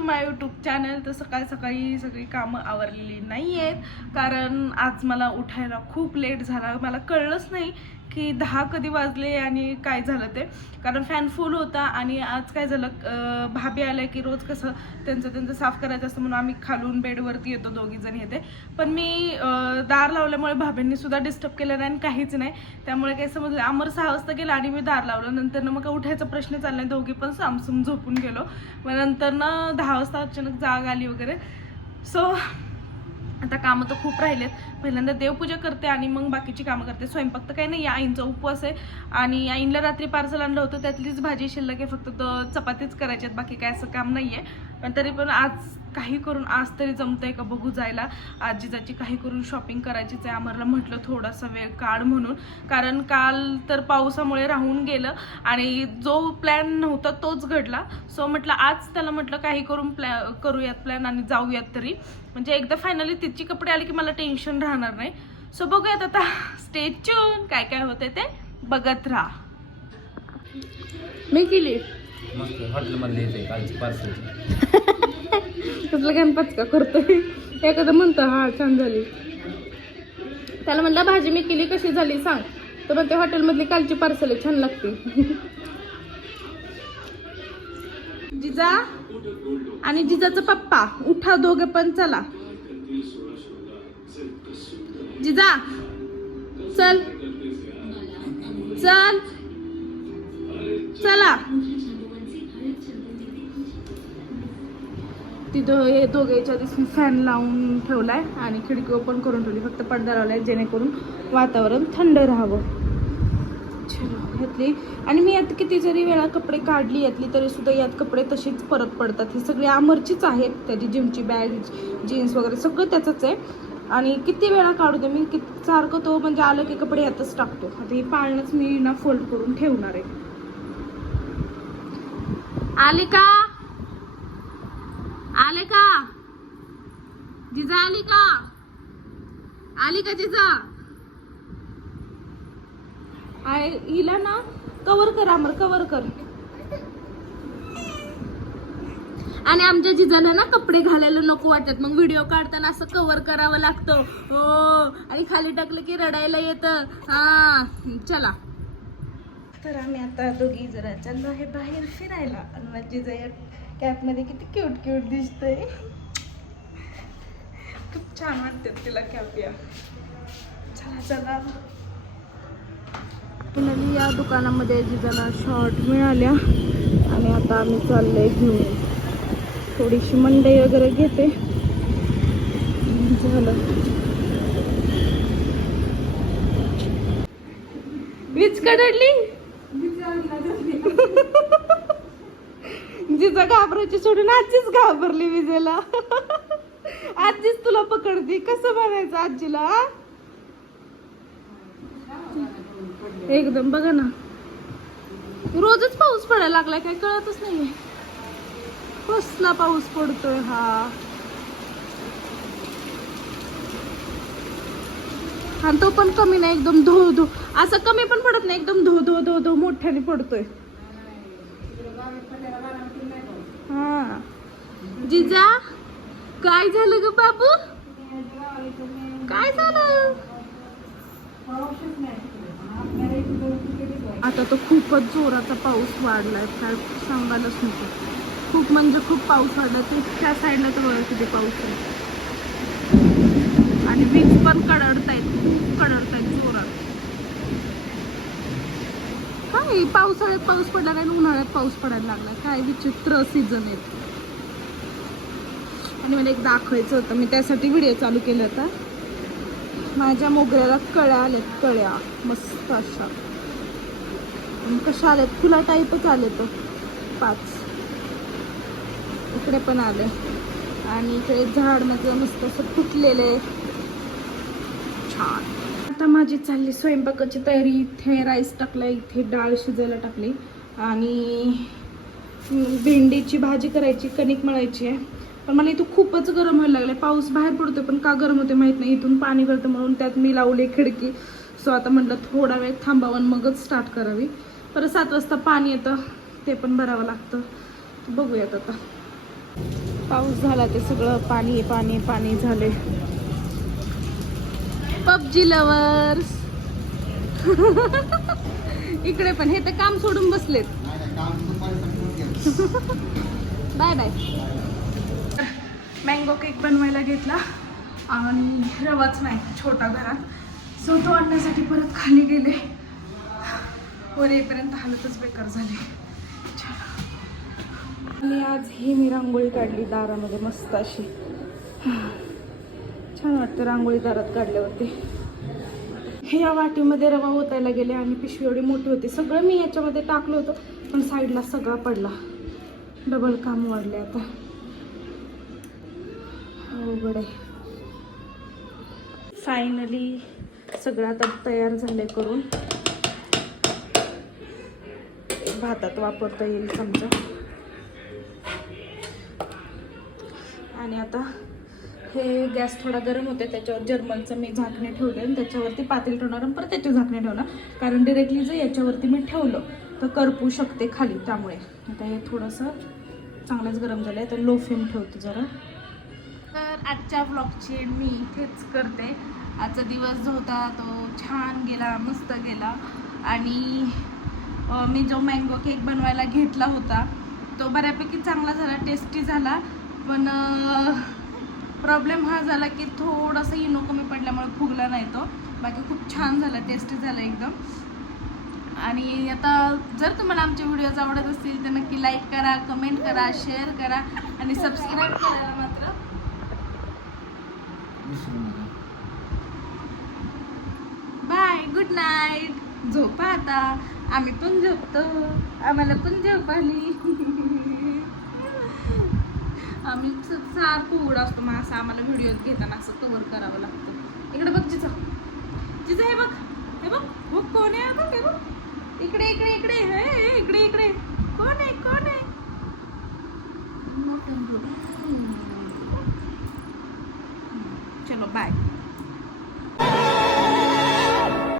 To my YouTube channel तर सकाळी सकाळी सगळी कामं आवरलेली नाही आहेत कारण आज मला उठायला खूप लेट झाला. मला कळलंच नाही की दहा कधी वाजले आणि काय झालं ते. कारण फॅन फुल होता आणि आज काय झालं भाभी आल्या की रोज कसं त्यांचं त्यांचं साफ करायचं असतं म्हणून आम्ही खालून बेडवरती येतो दोघी जण येते पण मी दार लावल्यामुळे भाभींनी सुद्धा डिस्टर्ब केलं नाही आणि काहीच नाही. त्यामुळे काही समजलं अमर सहा वाजता गेला आणि मी दार लावलं. नंतर मग उठायचा प्रश्न चालला नाही. दोघी पण सामसूम झोपून गेलो. मग नंतर ना दहा वाजता अचानक जाग आली वगैरे. सो आता कामं तर खूप राहिलेत. पहिल्यांदा देवपूजा करते आणि मग बाकीची कामं करते. स्वयंपाक तर काही नाही आईंचा उपवास आहे. आणि आईंला रात्री पार्सल आणलं होतं त्यातलीच भाजी शिल्लक आहे फक्त चपातीच करायच्यात बाकी काय असं काम नाही आहे पण तरी पण आज काही करून आज तरी जमतंय का बघू जायला. आजी जाची काही करून शॉपिंग करायचीच आहे. आम्हाला म्हटलं थोडासा वेळ काढ म्हणून. कारण काल तर पावसामुळे राहून गेलं आणि जो प्लॅन नव्हता तोच घडला. सो म्हटलं आज त्याला म्हटलं काही करून प्लॅ करूयात प्लॅन आणि जाऊयात तरी. म्हणजे एकदा फायनली तिची कपडे आले की मला टेन्शन राहणार नाही. सो बघूयात आता. स्टेच्यून काय काय होते ते बघत राहा. मी केली. मस्त हॉटेलमधले येते कालची पार्सल गणपत का करतोय? एखादं म्हणतं हा छान झाली. त्याला म्हणलं भाजी मी केली कशी झाली सांग. तर मग ते हॉटेलमधली कालची पार्सल छान लागते. जिजा आणि जिजाचा पप्पा उठा दोघे पण चला. जिजा चल. चल. चला. तिथं हे दोघेच्या दिसून फॅन लावून ठेवलाय आणि खिडकी ओपन करून ठेवली. फक्त पडदा लावलाय जेणेकरून वातावरण थंड राहावं. चलो यातली. आणि मी यात किती जरी वेळा कपडे काढली यातली तरी सुद्धा यात कपडे तसेच परत पडतात. ही सगळी अमरचीच आहेत त्याची जिमची बॅग जीन्स वगैरे सगळं त्याचंच आहे. आणि किती वेळा काढू दे मी किती सारखं तो म्हणजे आलं की कपडे यातच टाकतो. आता ही पाळणंच मी ना फोल्ड करून ठेवणार आहे. आली का आले का? जिजा आली का? आली का जिजा? आय हिला ना कवर कर आमर कवर कर. आणि आमच्या जिजाला ना कपडे घालायला नको वाटत. मग व्हिडिओ काढताना असं कव्हर करावं लागतं. हो आणि खाली टाकलं की रडायला येतं. हा चला. तर आम्ही आता दोघी जरा चाललो आहे बाहेर फिरायला. आणि माझी जया कॅपमध्ये किती क्यूट क्यूट दिसतंय. खूप छान वाटते तिला कॅप या. चला चला. फायनली या दुकानामध्ये जिजाला शॉर्ट मिळाल्या. आणि आता आम्ही चाललोय घेऊन. थोडीशी मंडई वगैरे घेते. झालं. वीज कडली जिजा घाबरायची सोडून आजीच घाबरली विजेला. आजीच तुला पकडती. कसं म्हणायचं आजीला एकदम बघा ना. रोजच पाऊस पडायला लागलाय काही कळतच नाहीये. कसला पाऊस पडतोय हा? आणि तो पण कमी नाही एकदम धो धो असं कमी पण पडत नाही एकदम धो धो धो धो मोठ्याने पडतोय. हा. जिजा काय झालं ग बाबू? काय झालं? आता तो खूपच जोराचा पाऊस वाढलाय काय सांगायलाच नको. खूप म्हणजे खूप पाऊस वाढला ते त्या साईडला तर बघा किती पाऊस आहे. आणि वीज पण कडडतायत खूप कडडतायत जोरात. काय पावसाळ्यात पाऊस पडला काय आणि उन्हाळ्यात पाऊस पडायला लागला? काय विचित्र सीझन आहेत आणि मला एक दाखवायचं होतं. मी त्यासाठी व्हिडिओ चालू केला होता. माझ्या मोगऱ्याला कळ्या आल्यात कळ्या. मस्त अशा. आणि कशा आल्यात? फुला टाईपच आले तर पाच. इकडे पण आले. आणि इकडे झाड माझं मस्त असं फुटलेले छान. आता माझी चालली स्वयंपाकाची तयारी. इथे राईस टाकला इथे डाळ शिजायला टाकली. आणि भेंडीची भाजी करायची कणिक मळायची आहे. पण मला इथं खूपच गरम व्हायला लागलं पाऊस बाहेर पडतोय पण का गरम होते माहीत नाही. इथून पाणी गळतं म्हणून त्यात मी लावली खिडकी. सो आता म्हटलं थोडा वेळ थांबावं आणि मगच स्टार्ट करावी. परत सात वाजता पाणी येतं. ते पण भरावं लागतं. बघूयात आता. पाऊस झाला ते सगळं. पाणी पाणी पाणी झाले पबजी लवर्स. इकडे पण हे तर काम सोडून बसलेत. बाय बाय मँगो केक बनवायला घेतला आणि रवाच नाही छोटा घरात. सो तो आणण्यासाठी परत खाली गेले. वर येईपर्यंत हालतच बेकार झाली. आणि आज ही मी रांगोळी काढली दारामध्ये मस्त अशी. छान वाटतं रांगोळी दारात काढल्यावरती. हे या वाटीमध्ये रवा ओतायला गेले. आणि पिशवी एवढी मोठी होती. सगळं मी याच्यामध्ये टाकलं होतं. पण साईडला सगळा पडला. डबल काम वाढले आता. अवघड आहे. फायनली सगळं आता तयार झालंय करून. भातात वापरता येईल समजा आणि आता हे गॅस थोडा गरम होते त्याच्यावर जर्मनचं मी झाकणे ठेवले आणि त्याच्यावरती पातील ठेवणार आणि परत त्याचे झाकणे ठेवणार. कारण डिरेक्टली जर याच्यावरती मी ठेवलं तर करपू शकते खाली त्यामुळे. आता हे थोडंसं चांगलंच गरम झालं आहे तर लो फ्लेम ठेवते जरा. तर आजच्या ब्लॉगची मी इथेच करते. आजचा दिवस जो होता तो छान गेला मस्त गेला. आणि मी जो मँगो केक बनवायला घेतला होता तो बऱ्यापैकी चांगला झाला टेस्टी झाला. पण प्रॉब्लेम हा झाला की थोडासा इनो कमी पडल्यामुळे फुगला नाही तो. बाकी खूप छान झाला टेस्टी झाला एकदम. आणि आता जर तुम्हाला आमचे व्हिडिओज आवडत असतील तर नक्की लाईक करा कमेंट करा शेअर करा आणि सबस्क्राईब करायला मात्र बाय गुड नाईट झोपा आता. आम्ही पण झोपतो. आम्हाला पण झोप आली. आम्ही स- सारखं उघडा असतो मग असं आम्हाला व्हिडिओ घेताना असं कव्हर करावं लागतं. इकडे बघ जिजा. जिजा हे बघ. हे बघ. बघ कोण आहे बघ हे बघ. इकडे इकडे इकडे. हे इकडे इकडे. कोण आहे कोण आहे? चलो बाय